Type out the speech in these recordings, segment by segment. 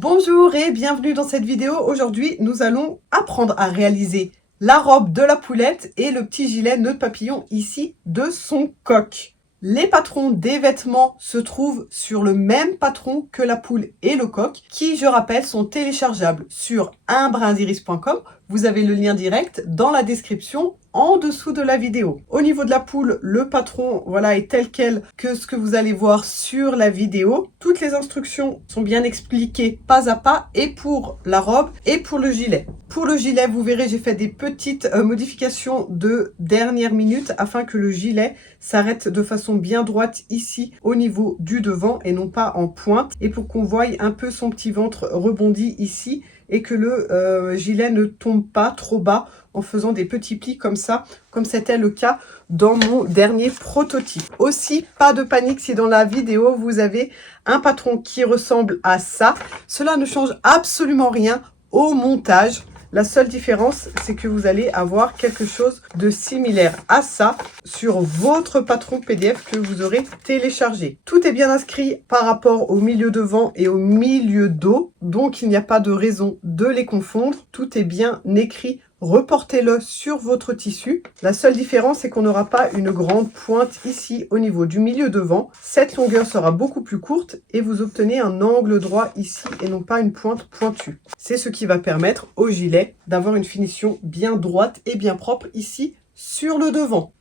Bonjour et bienvenue dans cette vidéo. Aujourd'hui, nous allons apprendre à réaliser la robe de la poulette et le petit gilet nœud papillon ici de son coq. Les patrons des vêtements se trouvent sur le même patron que la poule et le coq, qui, je rappelle, sont téléchargeables sur unbrindiris.com. Vous avez le lien direct dans la description en dessous de la vidéo. Au niveau de la poule, le patron est tel quel que ce que vous allez voir sur la vidéo. Toutes les instructions sont bien expliquées pas à pas, et pour la robe et pour le gilet. Pour le gilet, vous verrez, j'ai fait des petites modifications de dernière minute afin que le gilet s'arrête de façon bien droite ici au niveau du devant et non pas en pointe, et pour qu'on voie un peu son petit ventre rebondi ici et que le gilet ne tombe pas trop bas en faisant des petits plis comme ça, comme c'était le cas dans mon dernier prototype. Aussi, pas de panique si dans la vidéo vous avez un patron qui ressemble à ça. Cela ne change absolument rien au montage. La seule différence, c'est que vous allez avoir quelque chose de similaire à ça sur votre patron PDF que vous aurez téléchargé. Tout est bien inscrit par rapport au milieu devant et au milieu dos, donc il n'y a pas de raison de les confondre. Tout est bien écrit. Reportez-le sur votre tissu. La seule différence, c'est qu'on n'aura pas une grande pointe ici au niveau du milieu devant. Cette longueur sera beaucoup plus courte et vous obtenez un angle droit ici et non pas une pointe pointue. C'est ce qui va permettre au gilet d'avoir une finition bien droite et bien propre ici sur le devant.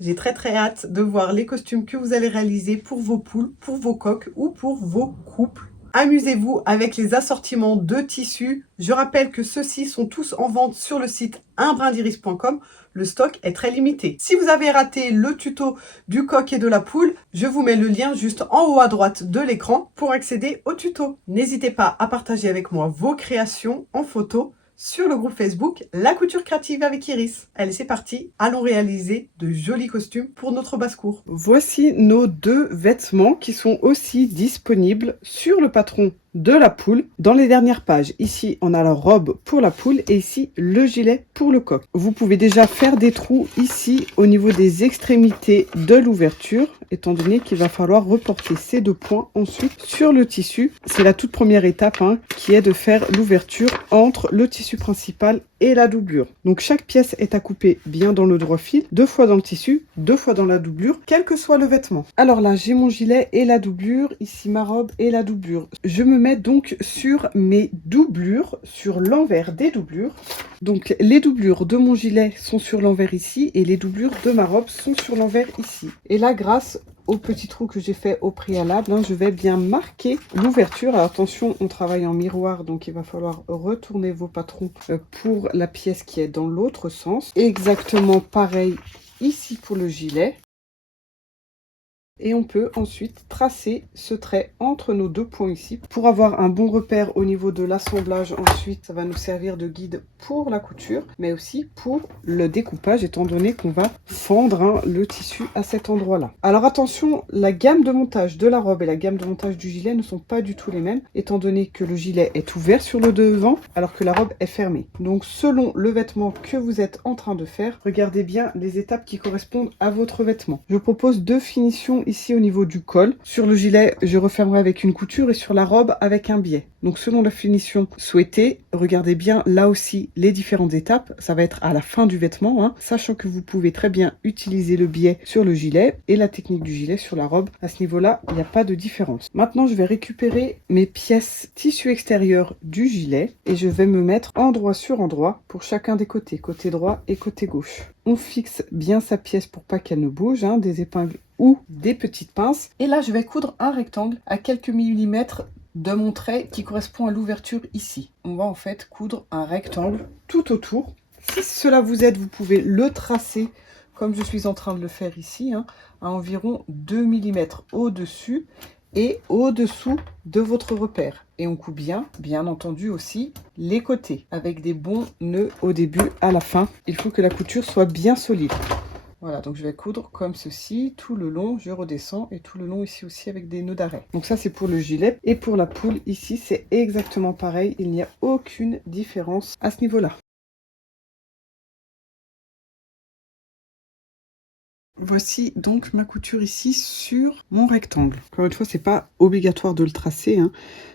J'ai très hâte de voir les costumes que vous allez réaliser pour vos poules, pour vos coqs ou pour vos couples. Amusez-vous avec les assortiments de tissus. Je rappelle que ceux-ci sont tous en vente sur le site unbrindiris.com. Le stock est très limité. Si vous avez raté le tuto du coq et de la poule, je vous mets le lien juste en haut à droite de l'écran pour accéder au tuto. N'hésitez pas à partager avec moi vos créations en photo sur le groupe Facebook La Couture Créative avec Iris. Allez, c'est parti, allons réaliser de jolis costumes pour notre basse-cour. Voici nos deux vêtements qui sont aussi disponibles sur le patron de la poule dans les dernières pages. Ici, on a la robe pour la poule et ici, le gilet pour le coq. Vous pouvez déjà faire des trous ici au niveau des extrémités de l'ouverture, étant donné qu'il va falloir reporter ces deux points ensuite sur le tissu. C'est la toute première étape qui est de faire l'ouverture entre le tissu principal et la doublure. Donc chaque pièce est à couper bien dans le droit fil, 2 fois dans le tissu, 2 fois dans la doublure, quel que soit le vêtement. Alors là, j'ai mon gilet et la doublure, ici ma robe et la doublure. Je me mets donc sur mes doublures, sur l'envers des doublures. Donc les doublures de mon gilet sont sur l'envers ici et les doublures de ma robe sont sur l'envers ici. Et là, grâce au petit trou que j'ai fait au préalable, je vais bien marquer l'ouverture. Alors attention, on travaille en miroir, donc il va falloir retourner vos patrons pour la pièce qui est dans l'autre sens. Exactement pareil ici pour le gilet. Et on peut ensuite tracer ce trait entre nos deux points ici pour avoir un bon repère au niveau de l'assemblage. Ensuite, ça va nous servir de guide pour la couture, mais aussi pour le découpage, étant donné qu'on va fendre le tissu à cet endroit-là. Alors attention, la gamme de montage de la robe et la gamme de montage du gilet ne sont pas du tout les mêmes, étant donné que le gilet est ouvert sur le devant, alors que la robe est fermée. Donc selon le vêtement que vous êtes en train de faire, regardez bien les étapes qui correspondent à votre vêtement. Je propose deux finitions ici au niveau du col. Sur le gilet, je refermerai avec une couture et sur la robe avec un biais. Donc selon la finition souhaitée, regardez bien là aussi les différentes étapes. Ça va être à la fin du vêtement, sachant que vous pouvez très bien utiliser le biais sur le gilet et la technique du gilet sur la robe. À ce niveau-là, il n'y a pas de différence. Maintenant, je vais récupérer mes pièces tissu extérieur du gilet et je vais me mettre endroit sur endroit pour chacun des côtés, côté droit et côté gauche. On fixe bien sa pièce pour pas qu'elle ne bouge, des épingles ou des petites pinces. Et là, je vais coudre un rectangle à quelques millimètres de mon trait qui correspond à l'ouverture ici. On va en fait coudre un rectangle tout autour. Si cela vous aide, vous pouvez le tracer comme je suis en train de le faire ici, à environ 2 mm au-dessus et au-dessous de votre repère. Et on coupe bien entendu aussi les côtés avec des bons nœuds au début, à la fin. Il faut que la couture soit bien solide. Voilà, donc je vais coudre comme ceci, tout le long, je redescends et tout le long ici aussi avec des nœuds d'arrêt. Donc ça c'est pour le gilet et pour la poule ici c'est exactement pareil, il n'y a aucune différence à ce niveau-là. Voici donc ma couture ici sur mon rectangle. Encore une fois, c'est pas obligatoire de le tracer, hein,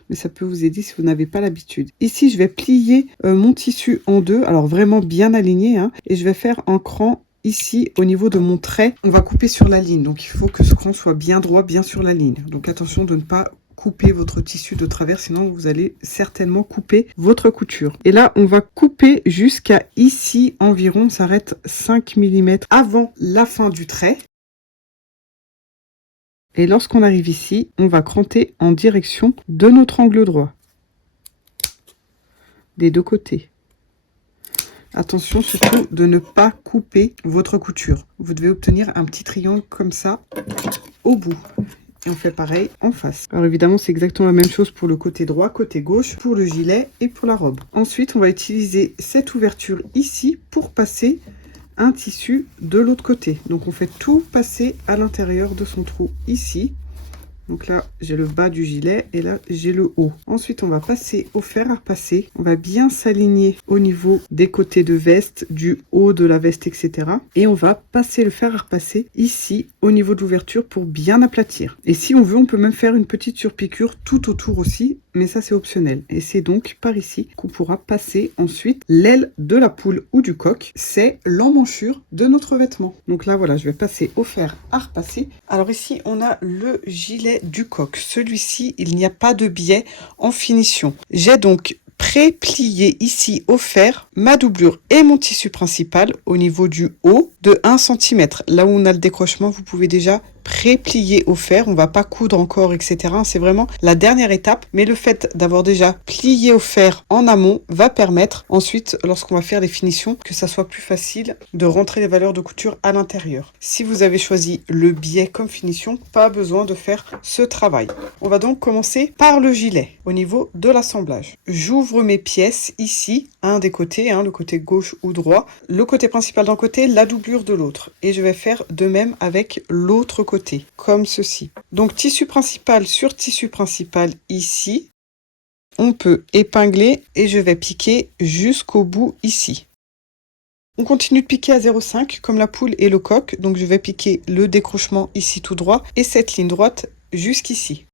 mais ça peut vous aider si vous n'avez pas l'habitude. Ici, je vais plier mon tissu en deux, alors vraiment bien aligné, hein, et je vais faire un cran ici au niveau de mon trait. On va couper sur la ligne, donc il faut que ce cran soit bien droit, bien sur la ligne. Donc attention de ne pas couper votre tissu de travers, sinon vous allez certainement couper votre couture. Et là, on va couper jusqu'à ici environ, on s'arrête 5 mm avant la fin du trait. Et lorsqu'on arrive ici, on va cranter en direction de notre angle droit. Des deux côtés. Attention surtout de ne pas couper votre couture. Vous devez obtenir un petit triangle comme ça au bout. Et on fait pareil en face. Alors évidemment, c'est exactement la même chose pour le côté droit, côté gauche, pour le gilet et pour la robe. Ensuite, on va utiliser cette ouverture ici pour passer un tissu de l'autre côté. Donc on fait tout passer à l'intérieur de son trou ici. Donc là, j'ai le bas du gilet et là, j'ai le haut. Ensuite, on va passer au fer à repasser. On va bien s'aligner au niveau des côtés de veste, du haut de la veste, etc. Et on va passer le fer à repasser ici, au niveau de l'ouverture, pour bien aplatir. Et si on veut, on peut même faire une petite surpiqûre tout autour aussi, mais ça, c'est optionnel. Et c'est donc par ici qu'on pourra passer ensuite l'aile de la poule ou du coq. C'est l'emmanchure de notre vêtement. Donc là, voilà, je vais passer au fer à repasser. Alors ici, on a le gilet du coq. Celui-ci, il n'y a pas de biais en finition. J'ai donc pré-plié ici au fer ma doublure et mon tissu principal au niveau du haut de 1 cm. Là où on a le décrochement, vous pouvez déjà pré-plier au fer, on va pas coudre encore, etc. C'est vraiment la dernière étape, mais le fait d'avoir déjà plié au fer en amont va permettre ensuite, lorsqu'on va faire les finitions, que ça soit plus facile de rentrer les valeurs de couture à l'intérieur. Si vous avez choisi le biais comme finition, pas besoin de faire ce travail. On va donc commencer par le gilet au niveau de l'assemblage. J'ouvre mes pièces ici, un des côtés, le côté gauche ou droit, le côté principal d'un côté, la doublure de l'autre, et je vais faire de même avec l'autre côté, comme ceci. Donc tissu principal sur tissu principal ici, on peut épingler et je vais piquer jusqu'au bout ici. On continue de piquer à 0,5 comme la poule et le coq, donc je vais piquer le décrochement ici tout droit et cette ligne droite jusqu'ici.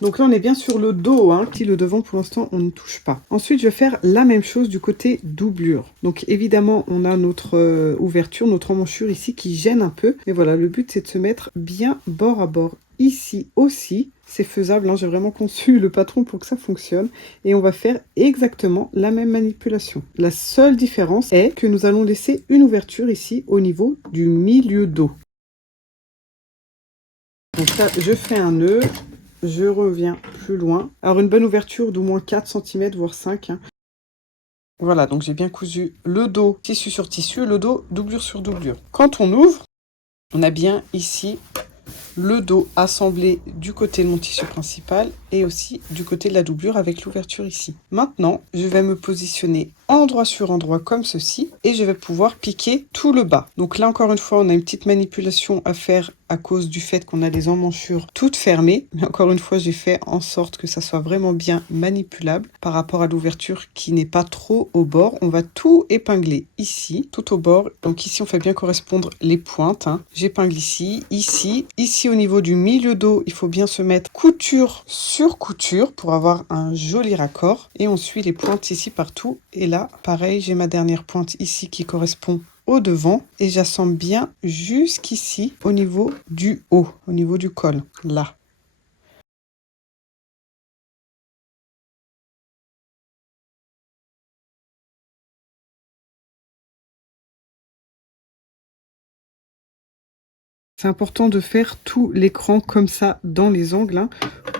Donc là, on est bien sur le dos, qui le devant, pour l'instant, on ne touche pas. Ensuite, je vais faire la même chose du côté doublure. Donc évidemment, on a notre ouverture, notre emmanchure ici qui gêne un peu. Mais voilà, le but, c'est de se mettre bien bord à bord. Ici aussi, c'est faisable, j'ai vraiment conçu le patron pour que ça fonctionne. Et on va faire exactement la même manipulation. La seule différence est que nous allons laisser une ouverture ici au niveau du milieu dos. Donc là, je fais un nœud. Je reviens plus loin. Alors, une bonne ouverture d'au moins 4 cm, voire 5. Voilà, donc j'ai bien cousu le dos, tissu sur tissu, le dos, doublure sur doublure. Quand on ouvre, on a bien ici le dos assemblé du côté de mon tissu principal et aussi du côté de la doublure avec l'ouverture ici. Maintenant, je vais me positionner endroit sur endroit comme ceci et je vais pouvoir piquer tout le bas. Donc là, encore une fois, on a une petite manipulation à faire à cause du fait qu'on a les emmanchures toutes fermées. Mais encore une fois, j'ai fait en sorte que ça soit vraiment bien manipulable par rapport à l'ouverture qui n'est pas trop au bord. On va tout épingler ici, tout au bord. Donc ici, on fait bien correspondre les pointes. J'épingle ici, ici. Ici, au niveau du milieu dos, il faut bien se mettre couture sur couture pour avoir un joli raccord. Et on suit les pointes ici partout. Et là, pareil, j'ai ma dernière pointe ici qui correspond au devant et j'assemble bien jusqu'ici au niveau du haut, au niveau du col, là. C'est important de faire tout l'écran comme ça dans les angles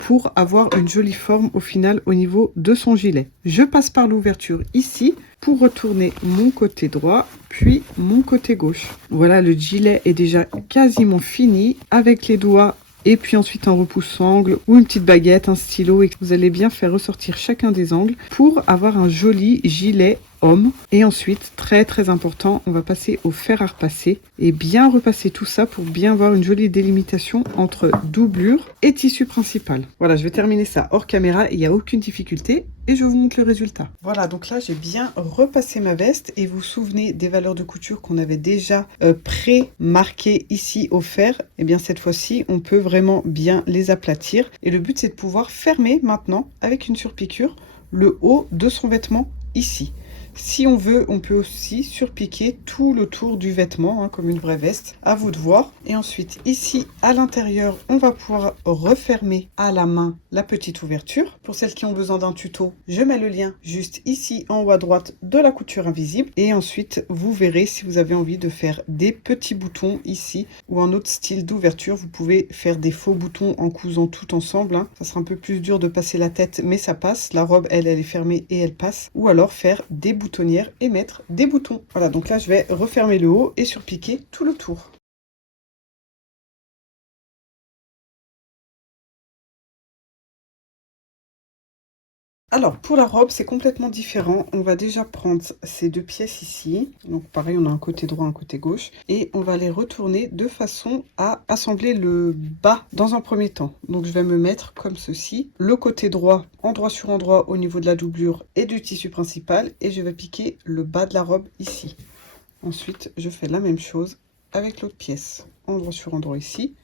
pour avoir une jolie forme au final au niveau de son gilet. Je passe par l'ouverture ici pour retourner mon côté droit puis mon côté gauche. Voilà, le gilet est déjà quasiment fini avec les doigts et puis ensuite un repousse-angle ou une petite baguette, un stylo et vous allez bien faire ressortir chacun des angles pour avoir un joli gilet homme. Et ensuite, très très important, on va passer au fer à repasser et bien repasser tout ça pour bien avoir une jolie délimitation entre doublure et tissu principal. Voilà, je vais terminer ça hors caméra, il n'y a aucune difficulté et je vous montre le résultat. Voilà, donc là j'ai bien repassé ma veste et vous vous souvenez des valeurs de couture qu'on avait déjà pré-marquées ici au fer. Et bien cette fois-ci, on peut vraiment bien les aplatir et le but c'est de pouvoir fermer maintenant avec une surpiqûre le haut de son vêtement ici. Si on veut, on peut aussi surpiquer tout le tour du vêtement, hein, comme une vraie veste. À vous de voir. Et ensuite, ici, à l'intérieur, on va pouvoir refermer à la main la petite ouverture. Pour celles qui ont besoin d'un tuto, je mets le lien juste ici, en haut à droite de la couture invisible. Et ensuite, vous verrez si vous avez envie de faire des petits boutons ici ou un autre style d'ouverture. Vous pouvez faire des faux boutons en cousant tout ensemble. Hein. Ça sera un peu plus dur de passer la tête, mais ça passe. La robe, elle est fermée et elle passe. Ou alors faire des boutonnières et mettre des boutons. Voilà, donc là je vais refermer le haut et surpiquer tout le tour. Alors pour la robe c'est complètement différent. On va déjà prendre ces deux pièces ici. Donc pareil, on a un côté droit, un côté gauche. Et on va les retourner de façon à assembler le bas dans un premier temps. Donc je vais me mettre comme ceci. Le côté droit, endroit sur endroit au niveau de la doublure et du tissu principal. Et je vais piquer le bas de la robe ici. Ensuite je fais la même chose avec l'autre pièce. Endroit sur endroit ici.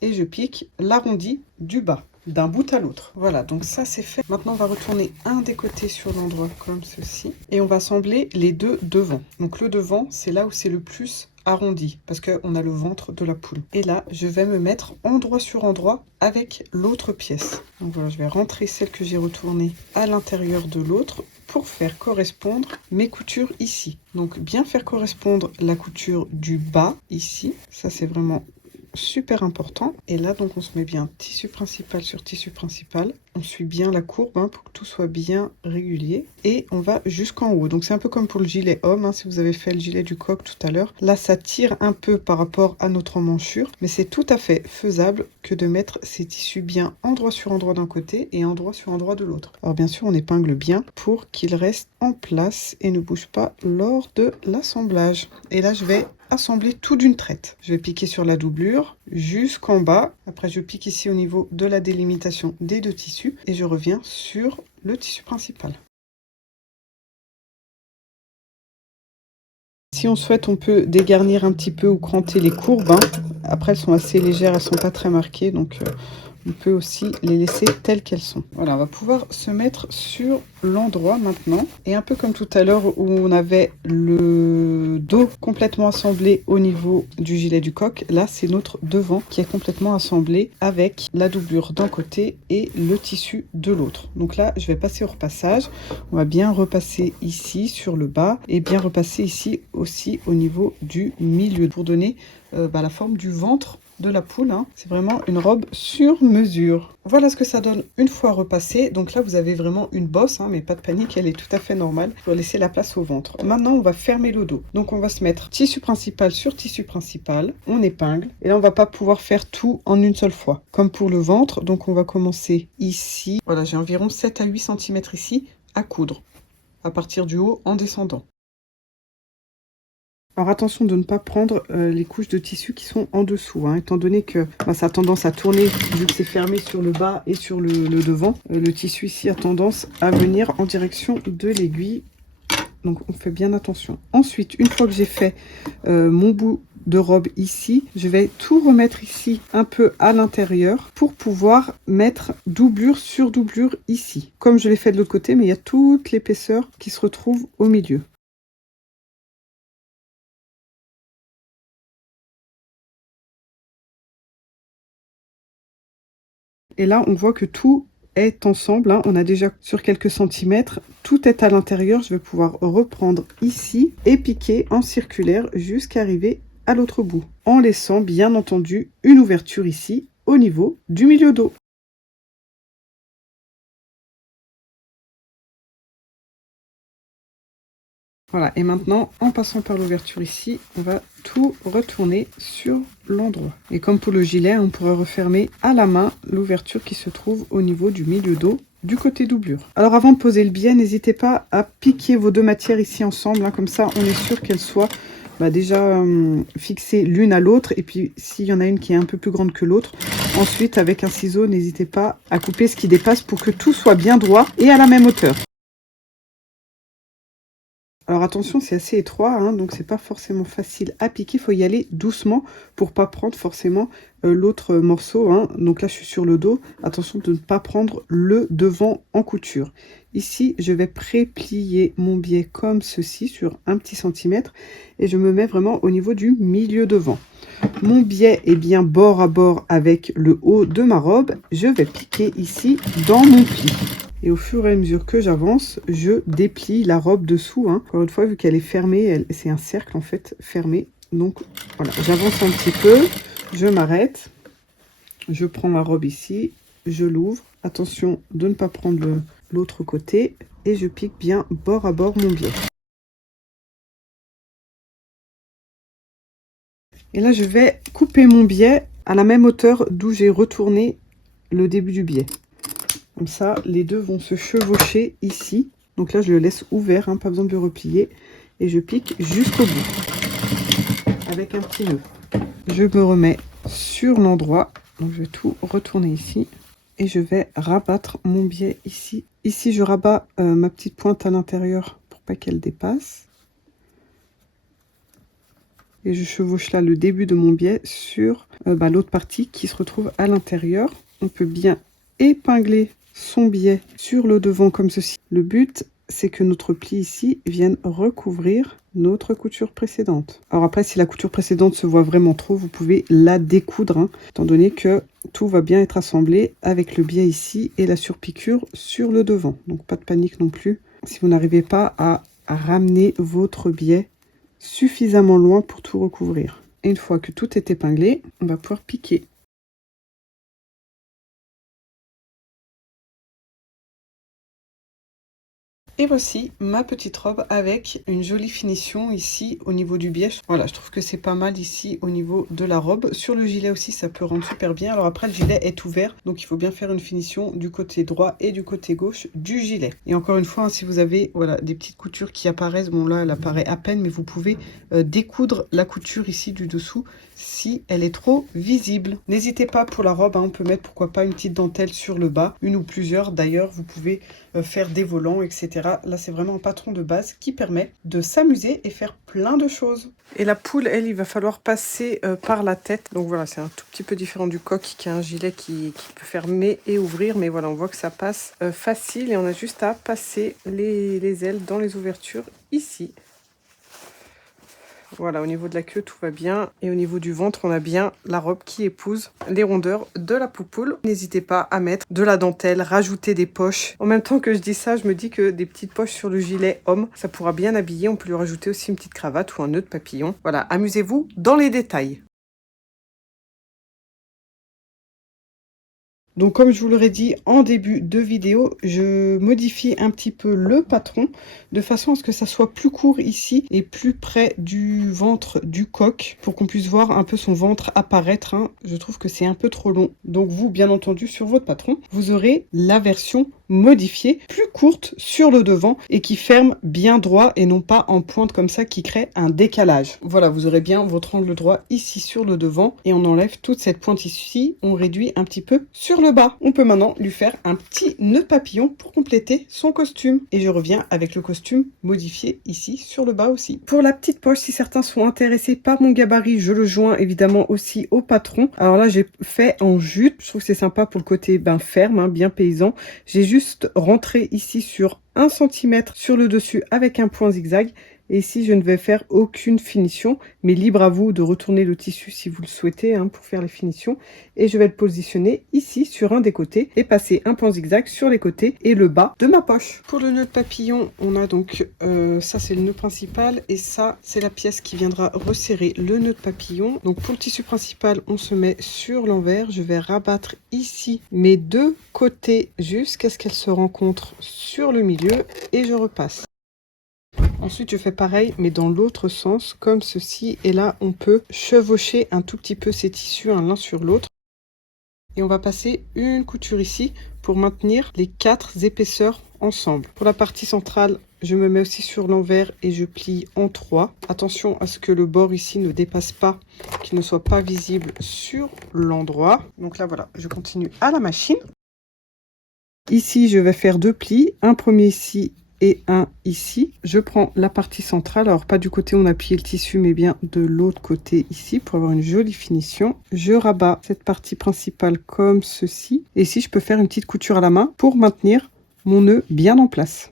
Et je pique l'arrondi du bas d'un bout à l'autre. Voilà, donc ça c'est fait. Maintenant on va retourner un des côtés sur l'endroit comme ceci et on va assembler les deux devant. Donc le devant, c'est là où c'est le plus arrondi parce qu'on a le ventre de la poule. Et là je vais me mettre endroit sur endroit avec l'autre pièce. Donc voilà, je vais rentrer celle que j'ai retournée à l'intérieur de l'autre pour faire correspondre mes coutures ici. Donc bien faire correspondre la couture du bas ici, ça c'est vraiment super important. Et là donc on se met bien tissu principal sur tissu principal, on suit bien la courbe hein, pour que tout soit bien régulier et on va jusqu'en haut. Donc c'est un peu comme pour le gilet homme hein, si vous avez fait le gilet du coq tout à l'heure. Là ça tire un peu par rapport à notre emmanchure, mais c'est tout à fait faisable que de mettre ces tissus bien endroit sur endroit d'un côté et endroit sur endroit de l'autre. Alors bien sûr on épingle bien pour qu'ils restent en place et ne bougent pas lors de l'assemblage. Et là je vais assembler tout d'une traite. Je vais piquer sur la doublure jusqu'en bas. Après, je pique ici au niveau de la délimitation des deux tissus et je reviens sur le tissu principal. Si on souhaite, on peut dégarnir un petit peu ou cranter les courbes. Hein. Après, elles sont assez légères, elles sont pas très marquées, donc on peut aussi les laisser telles qu'elles sont. Voilà, on va pouvoir se mettre sur l'endroit maintenant. Et un peu comme tout à l'heure où on avait le dos complètement assemblé au niveau du gilet du coq, là c'est notre devant qui est complètement assemblé avec la doublure d'un côté et le tissu de l'autre. Donc là, je vais passer au repassage. On va bien repasser ici sur le bas et bien repasser ici aussi au niveau du milieu pour donner la forme du ventre de la poule. Hein. C'est vraiment une robe sur mesure. Voilà ce que ça donne une fois repassé. Donc là, vous avez vraiment une bosse, hein, mais pas de panique, elle est tout à fait normale pour laisser la place au ventre. Maintenant, on va fermer le dos. Donc on va se mettre tissu principal sur tissu principal. On épingle. Et là, on va pas pouvoir faire tout en une seule fois. Comme pour le ventre, donc on va commencer ici. Voilà, j'ai environ 7 à 8 cm ici à coudre. À partir du haut en descendant. Alors attention de ne pas prendre les couches de tissu qui sont en dessous, hein, étant donné que ça a tendance à tourner vu que c'est fermé sur le bas et sur le devant. Le tissu ici a tendance à venir en direction de l'aiguille, donc on fait bien attention. Ensuite, une fois que j'ai fait mon bout de robe ici, je vais tout remettre ici un peu à l'intérieur pour pouvoir mettre doublure sur doublure ici. Comme je l'ai fait de l'autre côté, mais il y a toute l'épaisseur qui se retrouve au milieu. Et là, on voit que tout est ensemble. Hein. On a déjà sur quelques centimètres. Tout est à l'intérieur. Je vais pouvoir reprendre ici et piquer en circulaire jusqu'à arriver à l'autre bout. En laissant, bien entendu, une ouverture ici au niveau du milieu dos. Voilà, et maintenant, en passant par l'ouverture ici, on va tout retourner sur l'endroit. Et comme pour le gilet, on pourrait refermer à la main l'ouverture qui se trouve au niveau du milieu dos du côté doublure. Alors avant de poser le biais, n'hésitez pas à piquer vos deux matières ici ensemble, hein, comme ça on est sûr qu'elles soient déjà fixées l'une à l'autre. Et puis s'il y en a une qui est un peu plus grande que l'autre, ensuite avec un ciseau, n'hésitez pas à couper ce qui dépasse pour que tout soit bien droit et à la même hauteur. Alors attention, c'est assez étroit, hein, donc c'est pas forcément facile à piquer. Il faut y aller doucement pour pas prendre forcément l'autre morceau, hein. Donc là, je suis sur le dos. Attention de ne pas prendre le devant en couture. Ici, je vais pré-plier mon biais comme ceci sur un petit centimètre et je me mets vraiment au niveau du milieu devant. Mon biais est bien bord à bord avec le haut de ma robe. Je vais piquer ici dans mon pli. Et au fur et à mesure que j'avance, je déplie la robe dessous, hein. Encore une fois, vu qu'elle est fermée, c'est un cercle en fait fermé. Donc voilà, j'avance un petit peu, je m'arrête, je prends ma robe ici, je l'ouvre. Attention de ne pas prendre l'autre côté et je pique bien bord à bord mon biais. Et là, je vais couper mon biais à la même hauteur d'où j'ai retourné le début du biais. Comme ça, les deux vont se chevaucher ici. Donc là, je le laisse ouvert, hein, pas besoin de le replier. Et je pique jusqu'au bout avec un petit nœud. Je me remets sur l'endroit. Donc je vais tout retourner ici. Et je vais rabattre mon biais ici. Ici, je rabats ma petite pointe à l'intérieur pour pas qu'elle dépasse. Et je chevauche là le début de mon biais sur l'autre partie qui se retrouve à l'intérieur. On peut bien épingler son biais sur le devant comme ceci. Le but, c'est que notre pli ici vienne recouvrir notre couture précédente. Alors après, si la couture précédente se voit vraiment trop, vous pouvez la découdre, hein, étant donné que tout va bien être assemblé avec le biais ici et la surpiqûre sur le devant. Donc pas de panique non plus si vous n'arrivez pas à ramener votre biais suffisamment loin pour tout recouvrir. Et une fois que tout est épinglé, on va pouvoir piquer. Et voici ma petite robe avec une jolie finition ici au niveau du biais. Voilà, je trouve que c'est pas mal ici au niveau de la robe. Sur le gilet aussi, ça peut rendre super bien. Alors après, le gilet est ouvert, donc il faut bien faire une finition du côté droit et du côté gauche du gilet. Et encore une fois, hein, si vous avez des petites coutures qui apparaissent, bon là, elle apparaît à peine, mais vous pouvez découdre la couture ici du dessous si elle est trop visible. N'hésitez pas pour la robe, hein, on peut mettre pourquoi pas une petite dentelle sur le bas, une ou plusieurs d'ailleurs, vous pouvez faire des volants, etc. Là, c'est vraiment un patron de base qui permet de s'amuser et faire plein de choses. Et la poule, elle, il va falloir passer par la tête. Donc voilà, c'est un tout petit peu différent du coq qui a un gilet qui peut fermer et ouvrir. Mais voilà, on voit que ça passe facile et on a juste à passer les ailes dans les ouvertures ici. Voilà, au niveau de la queue, tout va bien. Et au niveau du ventre, on a bien la robe qui épouse les rondeurs de la poupoule. N'hésitez pas à mettre de la dentelle, rajouter des poches. En même temps que je dis ça, je me dis que des petites poches sur le gilet homme, ça pourra bien habiller. On peut lui rajouter aussi une petite cravate ou un nœud de papillon. Voilà, amusez-vous dans les détails. Donc comme je vous l'aurais dit en début de vidéo, je modifie un petit peu le patron de façon à ce que ça soit plus court ici et plus près du ventre du coq pour qu'on puisse voir un peu son ventre apparaître, hein. Je trouve que c'est un peu trop long. Donc vous, bien entendu, sur votre patron, vous aurez la version modifiée, plus courte sur le devant et qui ferme bien droit et non pas en pointe comme ça qui crée un décalage. Voilà, vous aurez bien votre angle droit ici sur le devant et on enlève toute cette pointe ici, on réduit un petit peu sur le bas. On peut maintenant lui faire un petit nœud papillon pour compléter son costume. Et je reviens avec le costume modifié ici sur le bas aussi. Pour la petite poche, si certains sont intéressés par mon gabarit, je le joins évidemment aussi au patron. Alors là, j'ai fait en jute. Je trouve que c'est sympa pour le côté ferme, hein, bien paysan. J'ai juste rentré ici sur 1 cm sur le dessus avec un point zigzag. Et ici, je ne vais faire aucune finition, mais libre à vous de retourner le tissu si vous le souhaitez, hein, pour faire les finitions. Et je vais le positionner ici sur un des côtés et passer un point zigzag sur les côtés et le bas de ma poche. Pour le nœud de papillon, on a donc ça, c'est le nœud principal et ça, c'est la pièce qui viendra resserrer le nœud de papillon. Donc pour le tissu principal, on se met sur l'envers. Je vais rabattre ici mes deux côtés jusqu'à ce qu'elles se rencontrent sur le milieu et je repasse. Ensuite, je fais pareil, mais dans l'autre sens, comme ceci. Et là, on peut chevaucher un tout petit peu ces tissus l'un sur l'autre. Et on va passer une couture ici pour maintenir les 4 épaisseurs ensemble. Pour la partie centrale, je me mets aussi sur l'envers et je plie en 3. Attention à ce que le bord ici ne dépasse pas, qu'il ne soit pas visible sur l'endroit. Donc là, voilà, je continue à la machine. Ici, je vais faire 2 plis, un premier ici et un ici. Je prends la partie centrale, alors pas du côté où on a plié le tissu, mais bien de l'autre côté ici pour avoir une jolie finition. Je rabats cette partie principale comme ceci. Et ici, je peux faire une petite couture à la main pour maintenir mon nœud bien en place.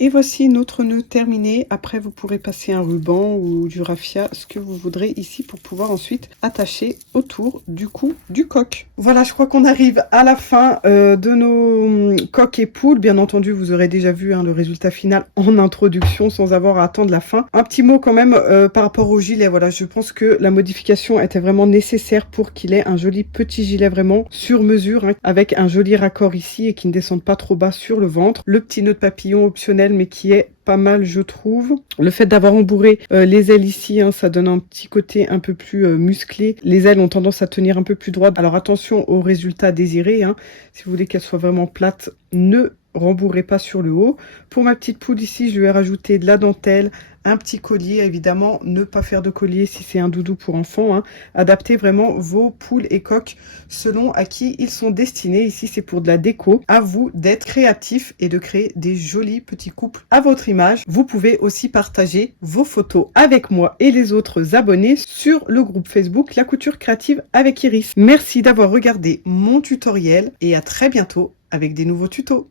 Et voici notre nœud terminé. Après, vous pourrez passer un ruban ou du raffia, ce que vous voudrez ici pour pouvoir ensuite attacher autour du cou du coq. Voilà, je crois qu'on arrive à la fin de nos coqs et poules. Bien entendu, vous aurez déjà vu le résultat final en introduction sans avoir à attendre la fin. Un petit mot quand même par rapport au gilet. Voilà, je pense que la modification était vraiment nécessaire pour qu'il ait un joli petit gilet vraiment sur mesure, hein, avec un joli raccord ici et qui ne descende pas trop bas sur le ventre. Le petit nœud de papillon optionnel, mais qui est pas mal, je trouve. Le fait d'avoir embourré les ailes ici, hein, ça donne un petit côté un peu plus musclé. Les ailes ont tendance à tenir un peu plus droit. Alors attention au résultat désiré, hein. Si vous voulez qu'elles soient vraiment plates, ne rembourrez pas sur le haut. Pour ma petite poule ici, je lui ai rajouté de la dentelle, un petit collier. Évidemment, ne pas faire de collier si c'est un doudou pour enfants, hein. Adaptez vraiment vos poules et coqs selon à qui ils sont destinés. Ici, c'est pour de la déco. À vous d'être créatif et de créer des jolis petits couples à votre image. Vous pouvez aussi partager vos photos avec moi et les autres abonnés sur le groupe Facebook La Couture Créative avec Iris. Merci d'avoir regardé mon tutoriel et à très bientôt avec des nouveaux tutos.